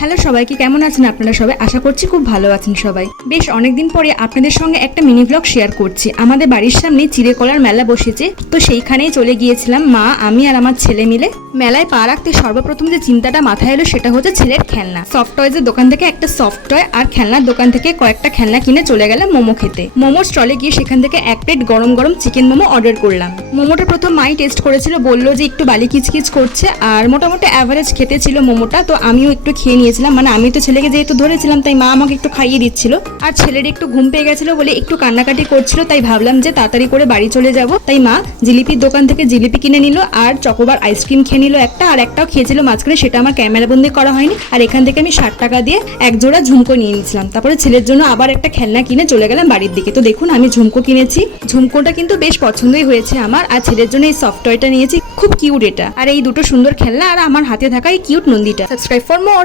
Hello সবাইকে, কেমন আছেন আপনারা সবাই? আশা করছি খুব ভালো আছেন সবাই। বেশ অনেকদিন পরে আপনাদের সঙ্গে একটা মিনি ব্লগ শেয়ার করছি। আমাদের বাড়ির সামনে চিড়েকলার মেলা বসেছে, তো সেইখানেই চলে গিয়েছিলাম মা, আমি আর আমার ছেলে মিলে। মেলায় পা রাখতে সর্বপ্রথম যে চিন্তাটা মাথায় এলো সেটা হচ্ছে ছেলের খেলনা। সফট টয়েজের দোকান থেকে একটা সফট টয় আর খেলনার দোকান থেকে কয়েকটা খেলনা কিনে চলে গেলাম মোমো খেতে। মোমোর স্টলে গিয়ে সেখান থেকে এক প্লেট গরম গরম চিকেন মোমো অর্ডার করলাম। মোমোটা প্রথম মাই টেস্ট করেছিল, বললো যে একটু বালি কিচকিচ করছে, আর মোটামুটি অ্যাভারেজ খেতে ছিল মোমোটা। তো আমিও একটু খেয়ে নিয়েছিলাম, মানে আমি তো ছেলেকে যেহেতু ধরেছিলাম তাই মা আমাকে একটু খাইয়ে দিচ্ছিল। আর ছেলের একটু ঘুম পেয়ে গেছিল বলে একটু কান্নাকাটি করছিল, তাই ভাবলাম যে তাড়াতাড়ি করে বাড়ি চলে যাব। তাই মা জিলিপির দোকান থেকে জিলিপি কিনে নিল আর চকোবার আইসক্রিম খেয়ে নিল একটা, আর একটাও খেয়েছিল মাঝখানে, সেটা আমার ক্যামেরা বন্দি করা হয়নি। আর এখান থেকে আমি 60 টাকা দিয়ে এক জোড়া ঝুমকো নিয়ে নিয়েছিলাম। তারপরে ছেলের জন্য আবার একটা খেলনা কিনে চলে গেলাম বাড়ির দিকে। তো দেখুন আমি ঝুমকো কিনেছি, ঝুমকোটা কিন্তু বেশ পছন্দই হয়েছে আমার। আর ছেলের জন্য এই সফট টয়টা নিয়েছি, খুব কিউট এটা। আর এই দুটো সুন্দর খেলনা আর আমার হাতে থাকা এই কিউট নন্দীটা। Subscribe for more.